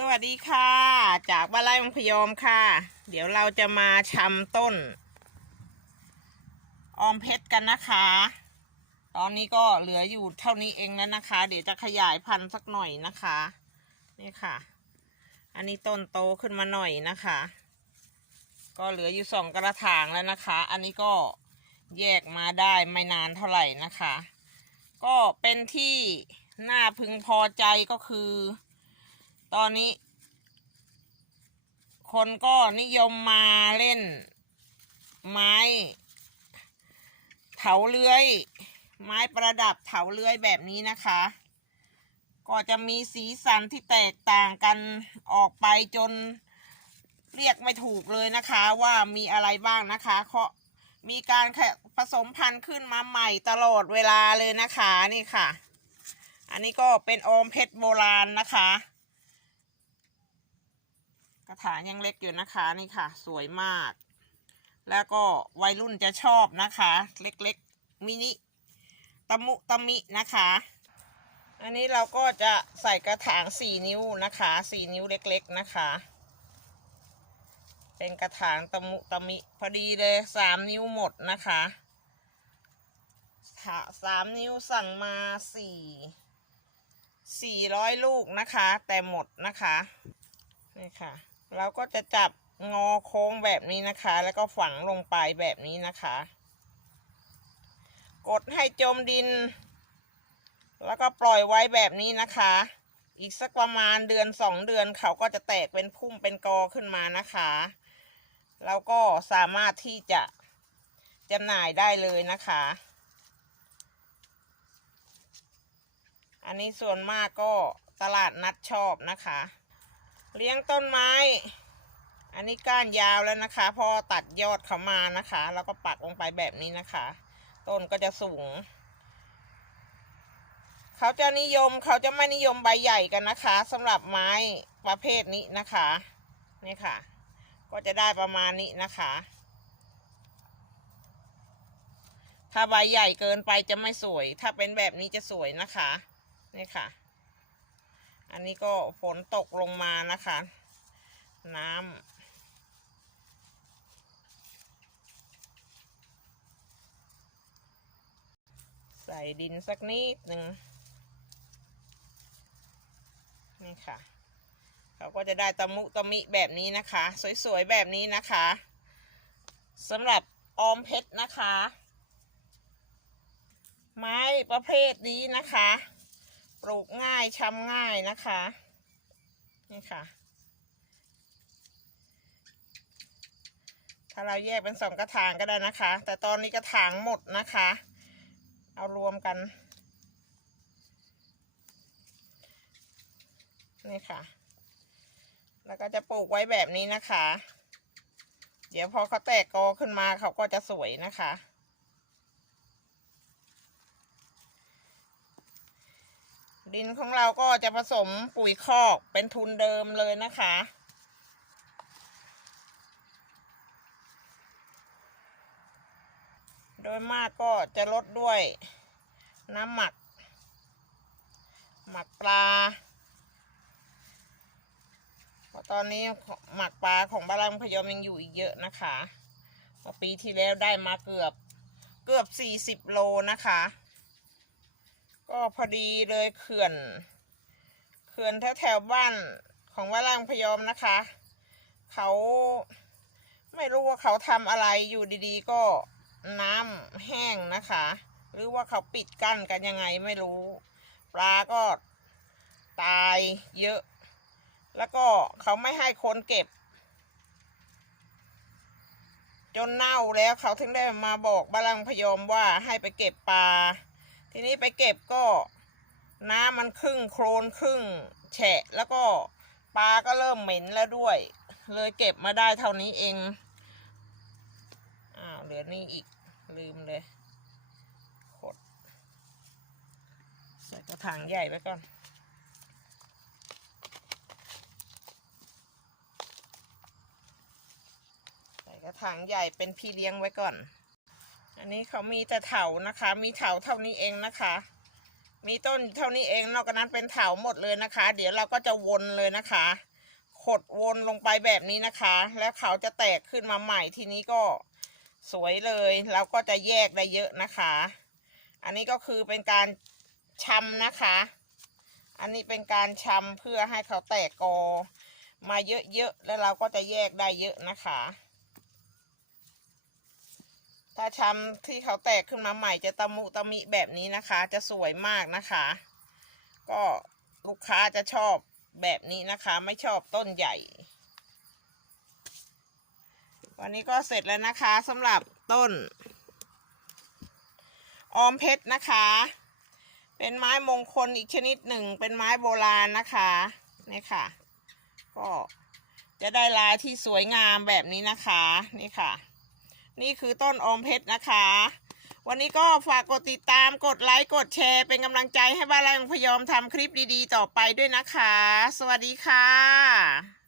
สวัสดีค่ะ จากบ้านไร่มังพยอมค่ะ เดี๋ยวเราจะมาชำต้น ออมเพชรกันนะคะ ตอนนี้ก็เหลืออยู่เท่านี้เองแล้วนะคะ เดี๋ยวจะขยายพันธุ์สักหน่อยนะคะนี่ค่ะ อันนี้ต้นโตขึ้นมาหน่อยนะคะ ก็เหลืออยู่สองกระถางแล้วนะคะ อันนี้ก็แยกมาได้ไม่นานเท่าไหร่นะคะ ก็เป็นที่น่าพึงพอใจก็คือ ตอนนี้ คนก็นิยมมาเล่น ไม้เถาเลื้อย ไม้ประดับเถาเลื้อยแบบนี้นะคะ ก็จะมีสีสันที่แตกต่างกันออกไปจนเรียกไม่ถูกเลยนะคะว่ามีอะไรบ้างนะคะเพราะมีการผสมพันธุ์ขึ้นมาใหม่ตลอดเวลาเลยนะคะนี่ค่ะ อันนี้ก็เป็นโอมเพชรโบราณนะคะ กระถางยังเล็กอยู่นะคะนี่ค่ะ สวยมาก แล้วก็วัยรุ่นจะชอบนะคะ เล็กๆมินิตะมุตะมินะคะ อันนี้เราก็จะใส่กระถางสี่นิ้วนะคะสี่นิ้วเล็กๆนะคะ เป็นกระถางตะมุตะมิพอดีเลยสามนิ้วหมดนะคะสามนิ้วสั่งมาสี่สี่ร้อยลูกนะคะ แต่หมดนะคะนี่ค่ะ เราก็จะจับงอโค้งแบบนี้นะคะ แล้วก็ฝังลงไปแบบนี้นะคะ กดให้จมดิน แล้วก็ปล่อยไว้แบบนี้นะคะ อีกสักประมาณเดือนสองเดือนเขาก็จะแตกเป็นพุ่มเป็นกอขึ้นมานะคะเราก็สามารถที่จะจำหน่ายได้เลยนะคะ อันนี้ส่วนมากก็ตลาดนัดชอบนะคะ เลี้ยงต้นไม้ อันนี้ก้านยาวแล้วนะคะ พอตัดยอดเขามานะคะ แล้วก็ปักลงไปแบบนี้นะคะ ต้นก็จะสูง เขาจะนิยมเขาจะไม่นิยมใบใหญ่กันนะคะสำหรับไม้ประเภทนี้นะคะนี่ค่ะ ก็จะได้ประมาณนี้นะคะ ถ้าใบใหญ่เกินไปจะไม่สวย ถ้าเป็นแบบนี้จะสวยนะคะนี่ค่ะ อันนี้ก็ฝนตกลงมานะคะ น้ำใส่ดินสักนิดหนึ่งนี่ค่ะ เขาก็จะได้ตะมุตะมิแบบนี้นะคะ สวยๆแบบนี้นะคะสำหรับออมเพชรนะคะ ไม้ประเภทนี้นะคะ ปลูกง่ายชำง่ายนะคะ นี่ค่ะ ถ้าเราแยกเป็นสองกระถางก็ได้นะคะ แต่ตอนนี้กระถางหมดนะคะ เอารวมกัน นี่ค่ะ แล้วก็จะปลูกไว้แบบนี้นะคะ เดี๋ยวพอเขาแตกกอขึ้นมาเขาก็จะสวยนะคะ ดินของเราก็จะผสมปุ๋ยคอกเป็นทุนเดิมเลยนะคะ โดยมากก็จะลดด้วยน้ำหมัก หมักปลาเพราะตอนนี้หมักปลาของบ้านรังพยอมยังอยู่อีกเยอะนะคะปีที่แล้วได้มาเกือบเกือบสี่สิบโลนะคะ ก็พอดีเลยเขื่อน เขื่อนแถวแถวบ้านของวัดล่างพยอมนะคะ เขาไม่รู้ว่าเขาทำอะไรอยู่ดีๆ ก็น้ำแห้งนะคะ หรือว่าเขาปิดกั้นกันยังไงไม่รู้ ปลาก็ตายเยอะ แล้วก็เขาไม่ให้คนเก็บ จนเน่าแล้วเขาถึงได้มาบอกบาลังพยอมว่าให้ไปเก็บปลา ทีนี้ไปเก็บก็น้ำมันครึ่งโคลนครึ่งแฉะแล้วก็ปลาก็เริ่มเหม็นแล้วด้วย เลยเก็บมาได้เท่านี้เองอ้าวเหลือนี่อีกลืมเลยขดใส่กระถางใหญ่ไปก่อนใส่กระถางใหญ่เป็นพี่เลี้ยงไว้ก่อน อันนี้เขามีแต่เถานะคะ มีเถาเท่านี้เองนะคะ มีต้นเท่านี้เองนอกจากนั้นเป็นเถาหมดเลยนะคะ เดี๋ยวเราก็จะวนเลยนะคะ ขดวนลงไปแบบนี้นะคะ แล้วเขาจะแตกขึ้นมาใหม่ทีนี้ก็สวยเลย เราก็จะแยกได้เยอะนะคะ อันนี้ก็คือเป็นการชำนะคะ อันนี้เป็นการชำเพื่อให้เขาแตกกอมาเยอะๆแล้วเราก็จะแยกได้เยอะนะคะ ถ้าช้ำที่เขาแตกขึ้นมาใหม่จะตะมุตะมิแบบนี้นะคะ จะสวยมากนะคะ ก็ลูกค้าจะชอบแบบนี้นะคะ ไม่ชอบต้นใหญ่ วันนี้ก็เสร็จแล้วนะคะสำหรับต้น ออมเพชรนะคะ เป็นไม้มงคลอีกชนิดหนึ่ง เป็นไม้โบราณนะคะนี่ค่ะ ก็จะได้ลายที่สวยงามแบบนี้นะคะ นี่ค่ะ นี่คือต้นออมเพชรนะคะ วันนี้ก็ฝากกดติดตามกดไลค์กดแชร์ เป็นกำลังใจให้บ้านไร่ของพยอมทำคลิปดีๆ ต่อไปด้วยนะคะ สวัสดีค่ะ